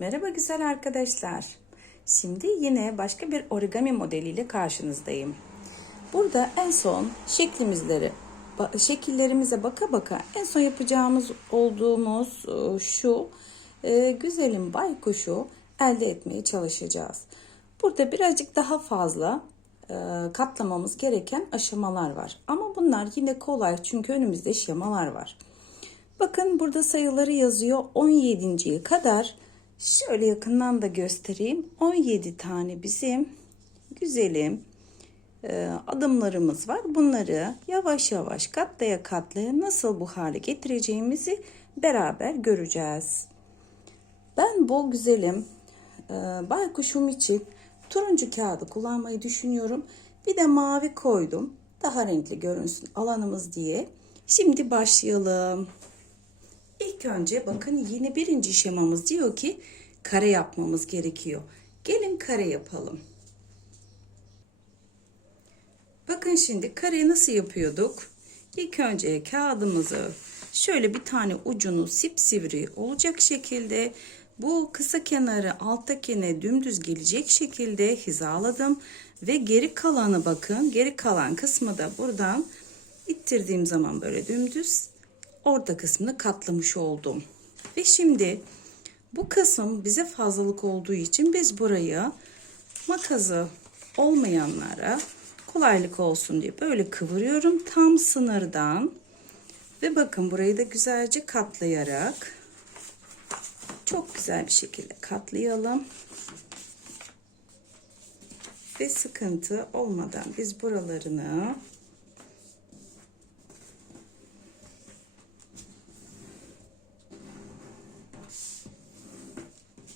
Merhaba güzel arkadaşlar. Şimdi yine başka bir origami modeliyle karşınızdayım. Burada en son şekillerimize baka baka en son yapacağımız olduğumuz şu güzelim baykuşu elde etmeye çalışacağız. Burada birazcık daha fazla katlamamız gereken aşamalar var. Ama bunlar yine kolay çünkü önümüzde şemalar var. Bakın burada sayıları yazıyor 17.ye kadar. Şöyle yakından da göstereyim. 17 tane bizim güzelim adımlarımız var. Bunları yavaş yavaş katlaya katlaya nasıl bu hale getireceğimizi beraber göreceğiz. Ben bu güzelim baykuşum için turuncu kağıdı kullanmayı düşünüyorum. Bir de mavi koydum. Daha renkli görünsün alanımız diye. Şimdi başlayalım. İlk önce bakın yine birinci şemamız diyor ki kare yapmamız gerekiyor. Gelin kare yapalım. Bakın şimdi kareyi nasıl yapıyorduk? İlk önce kağıdımızı şöyle bir tane ucunu sipsivri olacak şekilde bu kısa kenarı alttakine dümdüz gelecek şekilde hizaladım. Ve geri kalanı bakın geri kalan kısmı da buradan ittirdiğim zaman böyle dümdüz orta kısmını katlamış oldum. Ve şimdi bu kısım bize fazlalık olduğu için biz burayı makası olmayanlara kolaylık olsun diye böyle kıvırıyorum tam sınırdan. Ve bakın burayı da güzelce katlayarak çok güzel bir şekilde katlayalım. Ve sıkıntı olmadan biz buralarını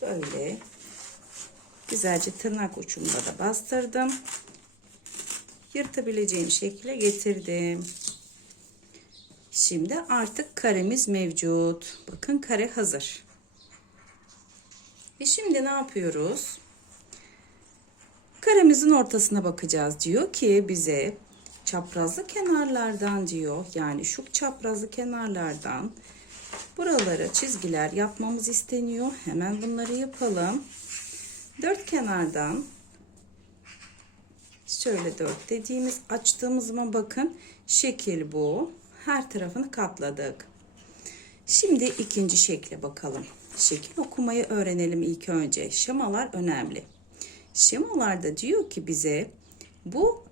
böyle güzelce tırnak ucumda da bastırdım. Yırtabileceğim şekilde getirdim. Şimdi artık karemiz mevcut. Bakın kare hazır. Ve şimdi ne yapıyoruz? Karemizin ortasına bakacağız. Diyor ki bize çaprazlı kenarlardan diyor. Yani şu çaprazlı kenarlardan buralara çizgiler yapmamız isteniyor. Hemen bunları yapalım. Dört kenardan şöyle dört dediğimiz açtığımız zaman bakın şekil bu. Her tarafını katladık. Şimdi ikinci şekle bakalım. Şekil okumayı öğrenelim ilk önce. Şemalar önemli. Şemalarda diyor ki bize bu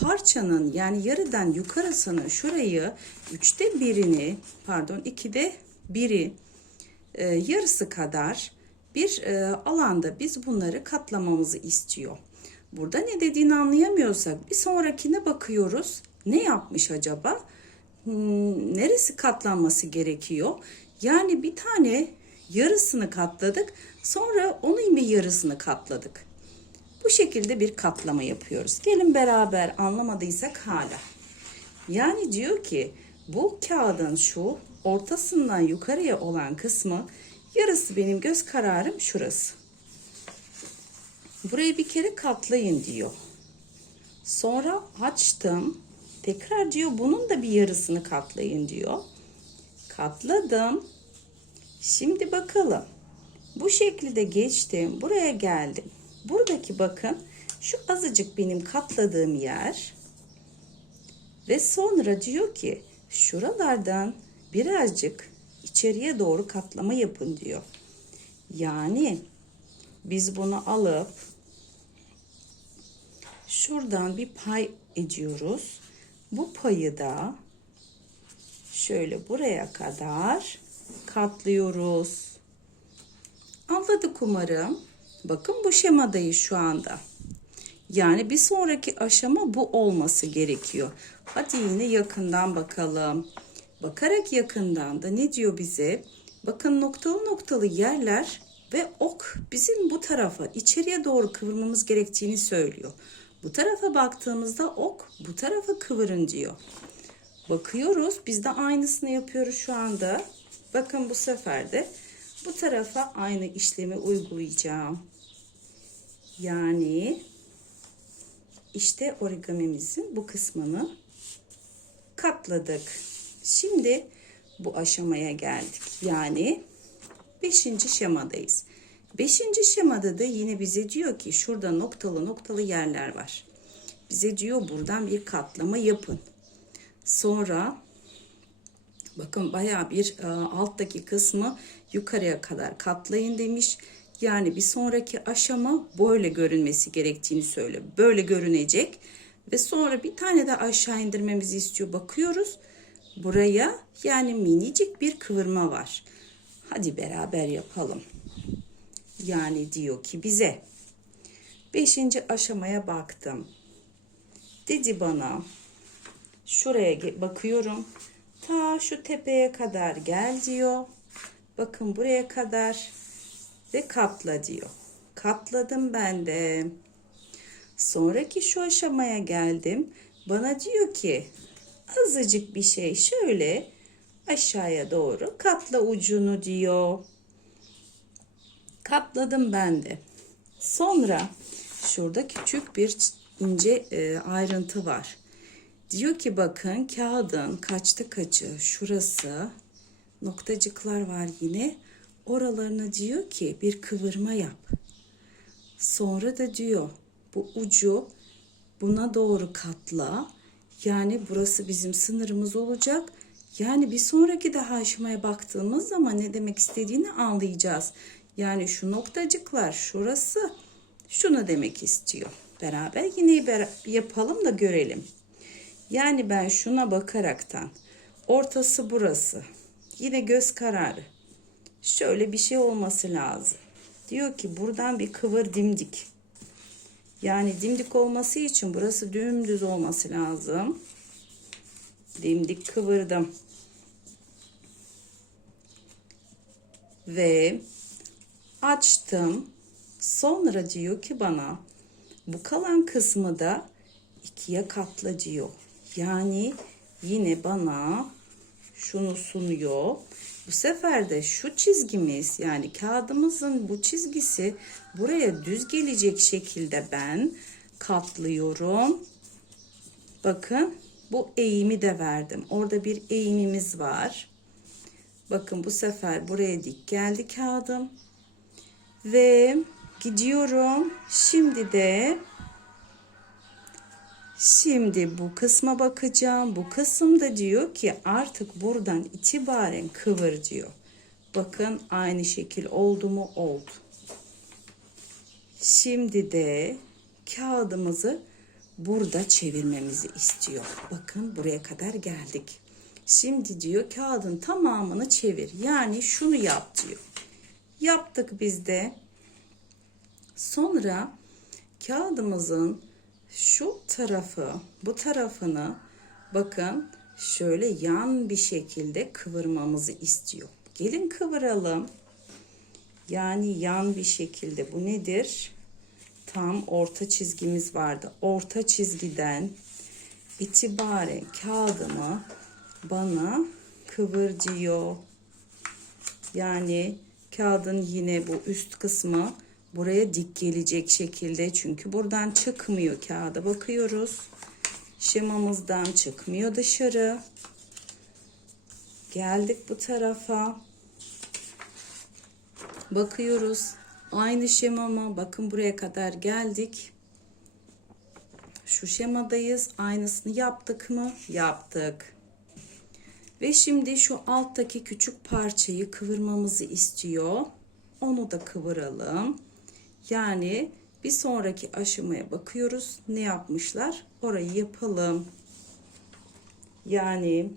parçanın yani yarıdan yukarısını şurayı 2'de biri yarısı kadar bir alanda biz bunları katlamamızı istiyor. Burada ne dediğini anlayamıyorsak bir sonrakine bakıyoruz. Ne yapmış acaba? Neresi katlanması gerekiyor? Yani bir tane yarısını katladık. Sonra onun bir yarısını katladık. Bu şekilde bir katlama yapıyoruz. Gelin beraber anlamadıysak hala. Yani diyor ki bu kağıdın şu ortasından yukarıya olan kısmı yarısı benim göz kararım şurası. Burayı bir kere katlayın diyor. Sonra açtım. Tekrar diyor bunun da bir yarısını katlayın diyor. Katladım. Şimdi bakalım. Bu şekilde geçtim. Buraya geldim. Buradaki bakın şu azıcık benim katladığım yer. Ve sonra diyor ki şuralardan birazcık içeriye doğru katlama yapın diyor. Yani biz bunu alıp şuradan bir pay ediyoruz. Bu payı da şöyle buraya kadar katlıyoruz. Anladık umarım. Bakın bu şemadayız şu anda. Yani bir sonraki aşama bu olması gerekiyor. Hadi yine yakından bakalım. Bakarak yakından da ne diyor bize? Bakın noktalı noktalı yerler ve ok bizim bu tarafa içeriye doğru kıvırmamız gerektiğini söylüyor. Bu tarafa baktığımızda ok bu tarafa kıvırın diyor. Bakıyoruz biz de aynısını yapıyoruz şu anda. Bakın bu sefer de bu tarafa aynı işlemi uygulayacağım. Yani işte origamimizin bu kısmını katladık. Şimdi bu aşamaya geldik. Yani 5. şemadayız. Beşinci şemada da yine bize diyor ki şurada noktalı noktalı yerler var. Bize diyor buradan bir katlama yapın. Sonra bakın bayağı bir alttaki kısmı yukarıya kadar katlayın demiş. Yani bir sonraki aşama böyle görünmesi gerektiğini söylüyor. Böyle görünecek ve sonra bir tane de aşağı indirmemizi istiyor. Bakıyoruz buraya, yani minicik bir kıvırma var. Hadi beraber yapalım. Yani diyor ki bize 5. aşamaya baktım. Dedi bana şuraya bakıyorum. Ta şu tepeye kadar gel diyor. Bakın buraya kadar ve katla diyor. Katladım ben de. Sonraki şu aşamaya geldim. Bana diyor ki azıcık bir şey şöyle aşağıya doğru katla ucunu diyor. Katladım ben de. Sonra şurada küçük bir ince ayrıntı var. Diyor ki bakın kağıdın kaçta kaçı şurası, noktacıklar var yine. Oralarına diyor ki bir kıvırma yap. Sonra da diyor bu ucu buna doğru katla. Yani burası bizim sınırımız olacak. Yani bir sonraki daha aşamaya baktığımız zaman ne demek istediğini anlayacağız. Yani şu noktacıklar şurası, şunu demek istiyor. Beraber yine yapalım da görelim. Yani ben şuna bakaraktan ortası burası. Yine göz kararı. Şöyle bir şey olması lazım. Diyor ki buradan bir kıvır dimdik. Yani dimdik olması için burası dümdüz olması lazım. Dimdik kıvırdım. Ve açtım. Sonra diyor ki bana bu kalan kısmı da 2'ye katla diyor. Yani yine bana şunu sunuyor. Bu sefer de şu çizgimiz, yani kağıdımızın bu çizgisi buraya düz gelecek şekilde ben katlıyorum. Bakın bu eğimi de verdim. Orada bir eğimimiz var. Bakın bu sefer buraya dik geldi kağıdım. Ve gidiyorum. Şimdi bu kısma bakacağım. Bu kısımda diyor ki artık buradan itibaren kıvır diyor. Bakın aynı şekil oldu mu? Oldu. Şimdi de kağıdımızı burada çevirmemizi istiyor. Bakın buraya kadar geldik. Şimdi diyor kağıdın tamamını çevir. Yani şunu yap diyor. Yaptık biz de. Sonra kağıdımızın şu tarafı, bu tarafını bakın şöyle yan bir şekilde kıvırmamızı istiyor. Gelin kıvıralım. Yani yan bir şekilde, bu nedir? Tam orta çizgimiz vardı. Orta çizgiden itibaren kağıdımı bana kıvır diyor. Yani kağıdın yine bu üst kısmı buraya dik gelecek şekilde, çünkü buradan çıkmıyor, kağıda bakıyoruz. Şemamızdan çıkmıyor dışarı. Geldik bu tarafa. Bakıyoruz. Aynı şemama, bakın buraya kadar geldik. Şu şemadayız. Aynısını yaptık mı? Yaptık. Ve şimdi şu alttaki küçük parçayı kıvırmamızı istiyor. Onu da kıvıralım. Yani bir sonraki aşamaya bakıyoruz. Ne yapmışlar? Orayı yapalım. Yani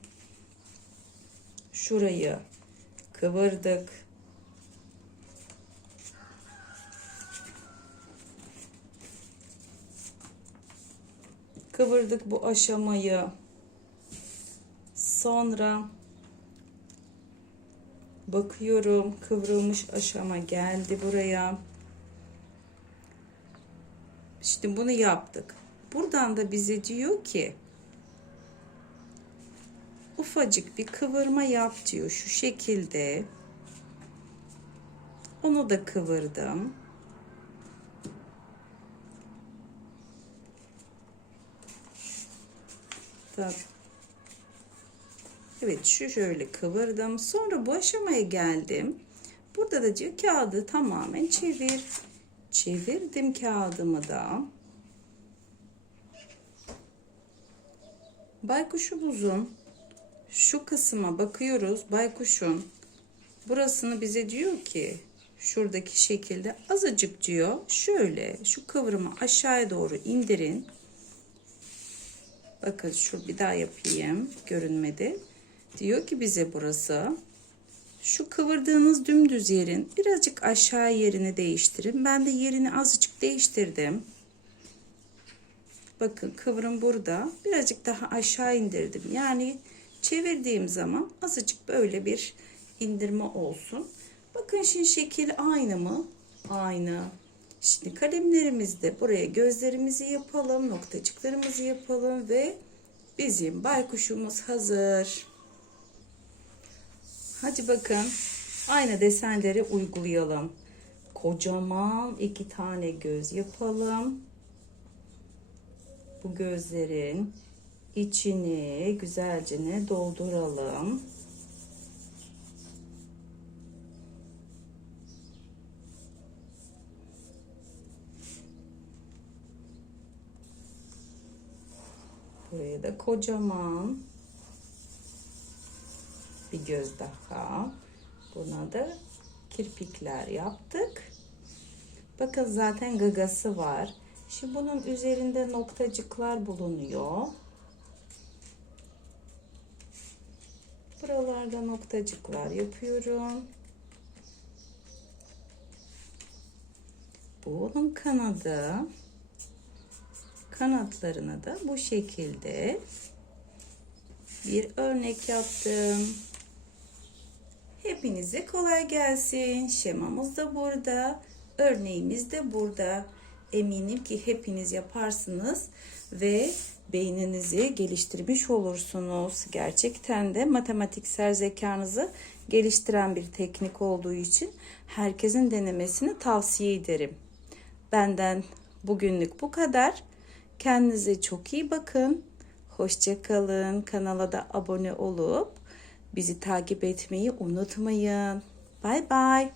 şurayı kıvırdık. Kıvırdık bu aşamayı. Sonra bakıyorum, kıvrılmış aşama geldi buraya. İşte bunu yaptık. Buradan da bize diyor ki ufacık bir kıvırma yap diyor. Şu şekilde. Onu da kıvırdım. Evet, şu şöyle kıvırdım. Sonra bu aşamaya geldim. Burada da diyor kağıdı tamamen çevir. Çevirdim kağıdımı da. Baykuşumuzun şu kısma bakıyoruz. Baykuşun burasını bize diyor ki şuradaki şekilde azıcık diyor. Şöyle şu kıvrımı aşağıya doğru indirin. Bakın şu bir daha yapayım. Görünmedi. Diyor ki bize burası. Şu kıvırdığınız dümdüz yerin birazcık aşağı yerini değiştirin. Ben de yerini azıcık değiştirdim. Bakın kıvrım burada. Birazcık daha aşağı indirdim. Yani çevirdiğim zaman azıcık böyle bir indirme olsun. Bakın şimdi şekil aynı mı? Aynı. Şimdi kalemlerimizde buraya gözlerimizi yapalım. Noktacıklarımızı yapalım ve bizim baykuşumuz hazır. Hadi bakın aynı desenleri uygulayalım. Kocaman 2 tane göz yapalım. Bu gözlerin içini güzelce dolduralım. Buraya da kocaman bir göz daha. Buna da kirpikler yaptık. Bakın zaten gagası var. Şimdi bunun üzerinde noktacıklar bulunuyor. Buralarda noktacıklar yapıyorum. Bunun kanadı. Kanatlarına da bu şekilde bir örnek yaptım. Hepinize kolay gelsin. Şemamız da burada. Örneğimiz de burada. Eminim ki hepiniz yaparsınız ve beyninizi geliştirmiş olursunuz. Gerçekten de matematiksel zekanızı geliştiren bir teknik olduğu için herkesin denemesini tavsiye ederim. Benden bugünlük bu kadar. Kendinize çok iyi bakın. Hoşça kalın. Kanala da abone olup bizi takip etmeyi unutmayın. Bay bay.